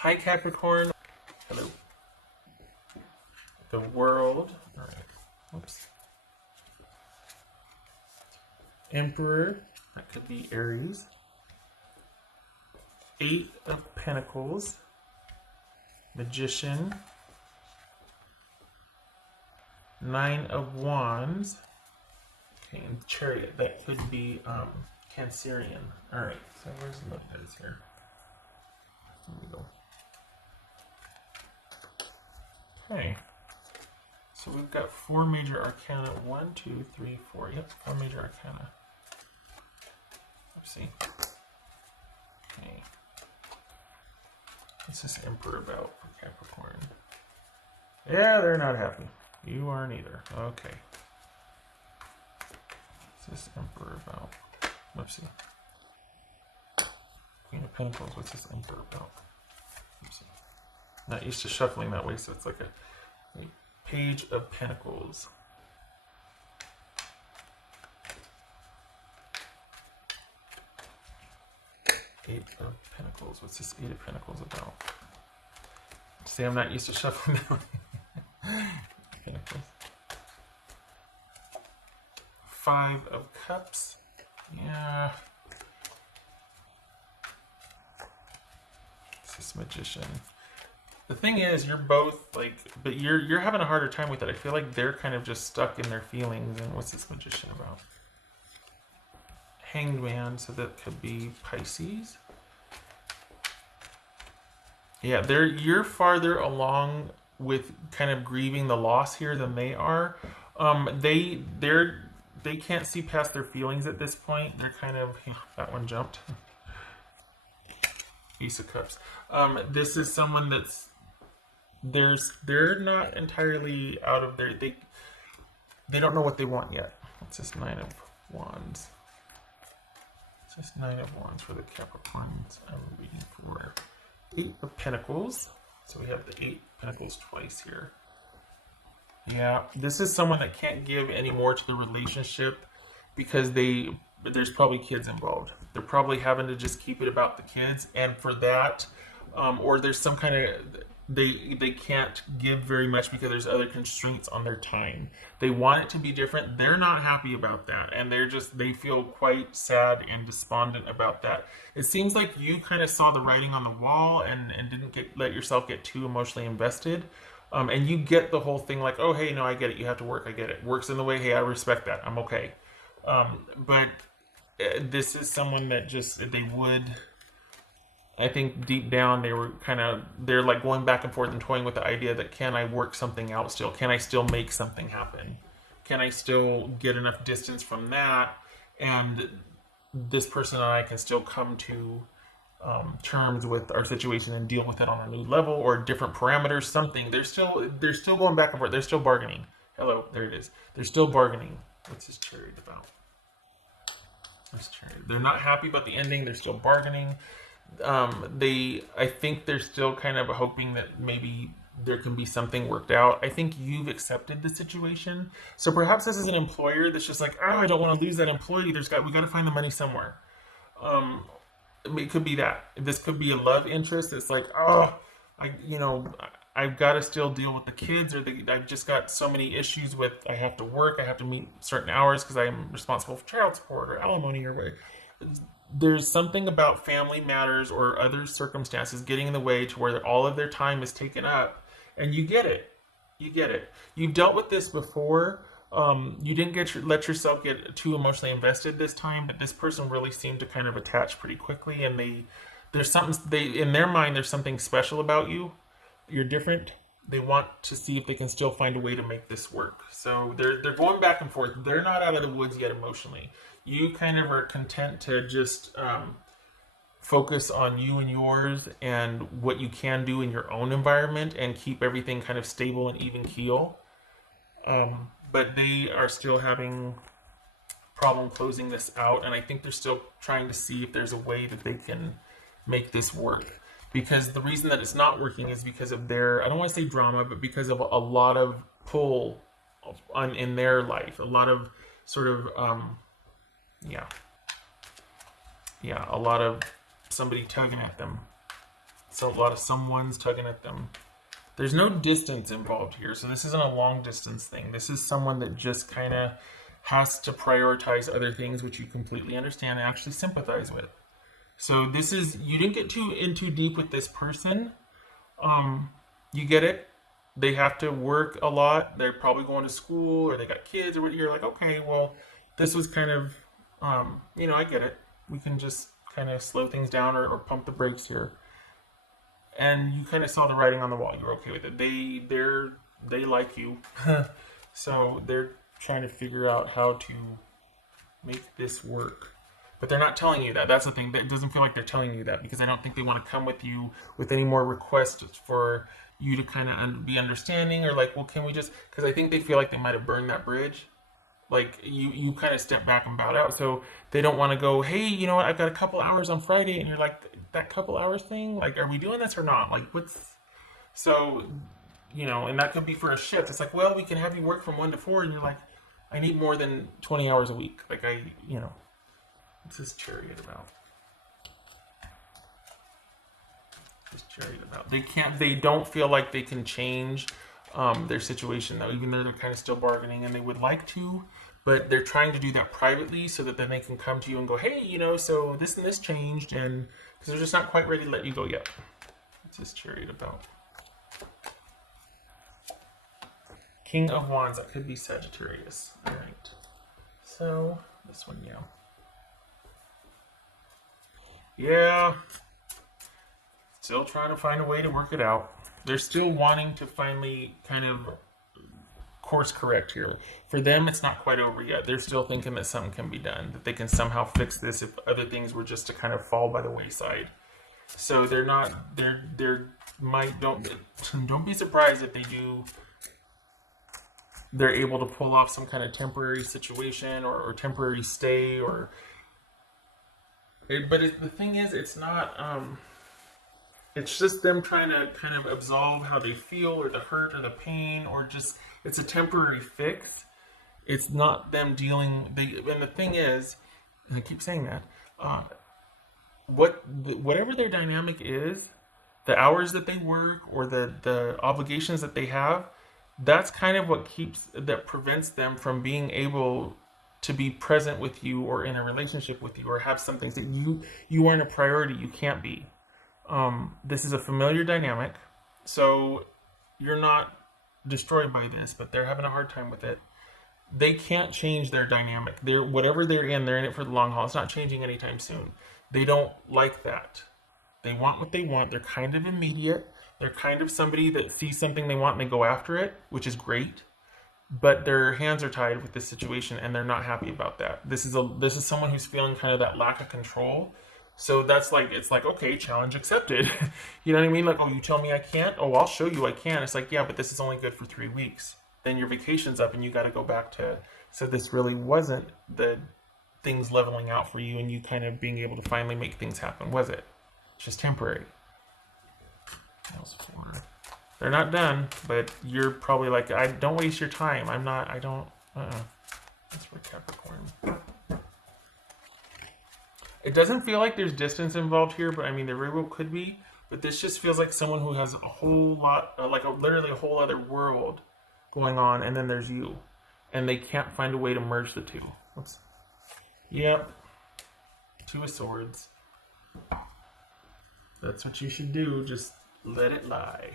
Hi, Capricorn. Hello. The World. All right. Whoops. Emperor. That could be Aries. 8 of Pentacles. Magician. 9 of Wands. Okay, and Chariot. That could be Cancerian. All right. So where's the notes here? There we go. Okay. So we've got 4 major arcana. 1, 2, 3, 4. Yep, 4 major arcana. Let's see. Okay. What's this Emperor about for Capricorn? Yeah, they're not happy. You aren't either. Okay. What's this Emperor about? Whoopsie. Queen of Pentacles. What's this Emperor about? Whoopsie. Not used to shuffling that way, so it's like a Page of Pentacles. Eight of Pentacles. What's this 8 of Pentacles about? See, I'm not used to shuffling that way. Pentacles. 5 of Cups. Yeah. What's this Magician? The thing is, you're both like, but you're having a harder time with it. I feel like they're kind of just stuck in their feelings. And what's this Magician about? Hanged Man, so that could be Pisces. Yeah, you're farther along with kind of grieving the loss here than they are. They can't see past their feelings at this point. They're kind of that one jumped. Ace of Cups. This is someone that's they're not entirely out of their they don't know what they want yet. It's just 9 of Wands. It's just 9 of Wands for the Capricorns. I'm reading for 8 of Pentacles. So we have the 8 Pentacles twice here. Yeah, this is someone that can't give any more to the relationship because there's probably kids involved. They're probably having to just keep it about the kids, and for that, or there's some kind of they can't give very much because there's other constraints on their time. They want it to be different. They're not happy about that, and they feel quite sad and despondent about that. It seems like you kind of saw the writing on the wall and didn't let yourself get too emotionally invested. And you get the whole thing like, oh, hey, no, I get it. You have to work. I get it. Works in the way, hey, I respect that. I'm okay. But this is someone that just, they would, I think deep down they're like going back and forth and toying with the idea that can I work something out still? Can I still make something happen? Can I still get enough distance from that? And this person and I can still come to terms with our situation and deal with it on a new level or different parameters, something. They're still going back and forth. They're still bargaining. Hello, there it is. They're still bargaining. What's this Chariot about? This Chariot. They're not happy about the ending. They're still bargaining. I think they're still kind of hoping that maybe there can be something worked out. I think you've accepted the situation. So perhaps this is an employer that's just like, oh, I don't want to lose that employee. We got to find the money somewhere. It could be that. This could be a love interest. It's like, oh, I've got to still deal with the kids, or I've just got so many issues with, I have to work, I have to meet certain hours because I'm responsible for child support or alimony or whatever. There's something about family matters or other circumstances getting in the way to where all of their time is taken up, and you get it. You get it. You've dealt with this before. You didn't let yourself get too emotionally invested this time, but this person really seemed to kind of attach pretty quickly, and there's something in their mind, there's something special about you. You're different. They want to see if they can still find a way to make this work. So they're going back and forth. They're not out of the woods yet emotionally. You kind of are content to just focus on you and yours and what you can do in your own environment and keep everything kind of stable and even keel. But they are still having problem closing this out, and I think they're still trying to see if there's a way that they can make this work. Because the reason that it's not working is because of their, I don't want to say drama, but because of a lot of pull in their life, a lot of sort of, a lot of somebody tugging at them. So a lot of someone's tugging at them. There's no distance involved here, so this isn't a long distance thing. This is someone that just kind of has to prioritize other things, which you completely understand and actually sympathize with. So this is, you didn't get in too deep with this person. You get it. They have to work a lot. They're probably going to school or they got kids or what. You're like, okay, well, this was kind of, I get it. We can just kind of slow things down or pump the brakes here. And you kind of saw the writing on the wall. You're okay with it. They like you. So they're trying to figure out how to make this work. But they're not telling you that. That's the thing. It doesn't feel like they're telling you that because I don't think they want to come with you with any more requests for you to kind of be understanding or like, well, can we just, because I think they feel like they might have burned that bridge. Like you kind of step back and bow out. So they don't want to go, hey, you know what? I've got a couple hours on Friday. And you're like, that couple hours thing? Like, are we doing this or not? Like, so, and that could be for a shift. It's like, well, we can have you work from 1 to 4. And you're like, I need more than 20 hours a week. Like what's this Chariot about? This Chariot about? They don't feel like they can change their situation though, even though they're kind of still bargaining and they would like to, but they're trying to do that privately so that then they can come to you and go, hey, so this and this changed, and because they're just not quite ready to let you go yet. What's this Chariot about? King of Wands, that could be Sagittarius. All right. So this one, yeah. Yeah. Still trying to find a way to work it out. They're still wanting to finally kind of course correct here. For them, it's not quite over yet. They're still thinking that something can be done, that they can somehow fix this if other things were just to kind of fall by the wayside. So they're not, don't be surprised if they're able to pull off some kind of temporary situation or temporary stay but the thing is, it's not, it's just them trying to kind of absolve how they feel or the hurt or the pain or just, it's a temporary fix. It's not them dealing, and the thing is, and I keep saying that, whatever their dynamic is, the hours that they work or the obligations that they have, that's kind of that prevents them from being able to be present with you or in a relationship with you or have some things that you aren't a priority, you can't be. This is a familiar dynamic, so you're not destroyed by this, but they're having a hard time with it. They can't change their dynamic. Whatever they're in it for the long haul. It's not changing anytime soon. They don't like that. They want what they want. They're kind of immediate. They're kind of somebody that sees something they want and they go after it, which is great. But their hands are tied with this situation and they're not happy about that. This is someone who's feeling kind of that lack of control. So it's like, okay, challenge accepted. You know what I mean? Like, oh, you tell me I can't? Oh, I'll show you I can. It's like, yeah, but this is only good for 3 weeks. Then your vacation's up and you got to go back to, so this really wasn't the things leveling out for you and you kind of being able to finally make things happen, was it? It's just temporary. They're not done, but you're probably like, don't waste your time. That's for Capricorn. It doesn't feel like there's distance involved here, but I mean, there very well could be. But this just feels like someone who has a whole lot, literally a whole other world going on, and then there's you. And they can't find a way to merge the two. Yep. 2 of Swords. That's what you should do. Just let it lie.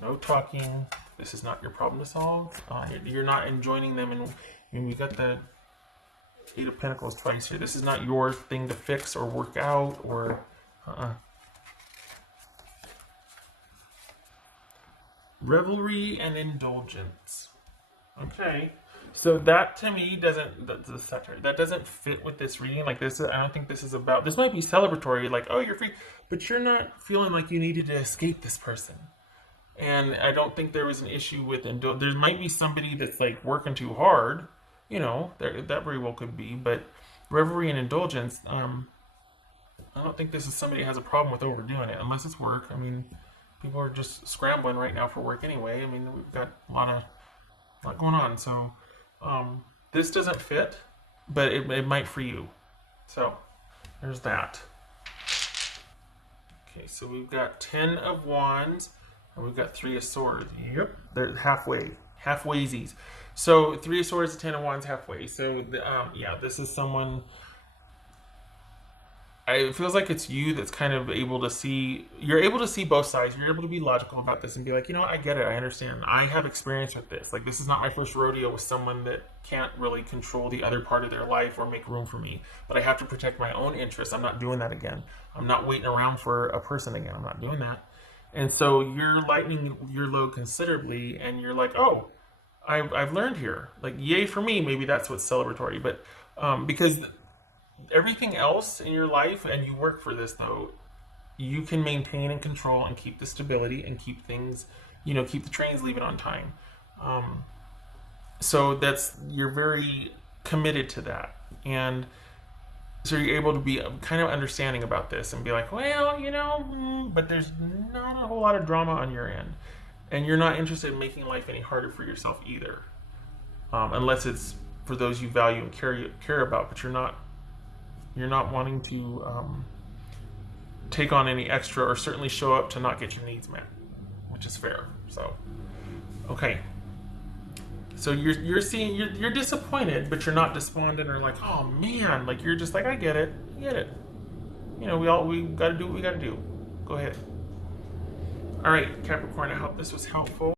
No talking. This is not your problem to solve. You're not enjoining them. And we got the 8 of Pentacles twice here. This is not your thing to fix or work out or... Revelry and indulgence. Okay. So that to me that doesn't fit with this reading. Like this, I don't think this is about, this might be celebratory, like, oh, you're free, but you're not feeling like you needed to escape this person. And I don't think there was an issue with there might be somebody that's like working too hard, that very well could be, but revelry and indulgence, I don't think this is somebody who has a problem with overdoing it, unless it's work. I mean, people are just scrambling right now for work anyway. I mean, we've got a lot going on, so this doesn't fit, but it might for you. So there's that. Okay, so we've got 10 of Wands, and we've got 3 of Swords. Yep. They're halfwaysies. So 3 of Swords, 10 of Wands, halfway. So, yeah, this is someone... It feels like it's you that's kind of able to see... You're able to see both sides. You're able to be logical about this and be like, you know what, I get it, I understand. I have experience with this. Like, this is not my first rodeo with someone that can't really control the other part of their life or make room for me. But I have to protect my own interests. I'm not doing that again. I'm not waiting around for a person again. I'm not doing that. And so you're lightening your load considerably, and you're like, oh, I've learned here. Like, yay for me. Maybe that's what's celebratory. But because everything else in your life, and you work for this though, you can maintain and control and keep the stability and keep things, keep the trains leaving on time. So you're very committed to that. And so you're able to be kind of understanding about this and be like, well, but there's not a whole lot of drama on your end. And you're not interested in making life any harder for yourself either. Unless it's for those you value and care about, but you're not wanting to take on any extra, or certainly show up to not get your needs met, which is fair. So, okay. So you're disappointed, but you're not despondent or like, oh man, like you're just like, I get it. We got to do what we got to do. Go ahead. All right, Capricorn, I hope this was helpful.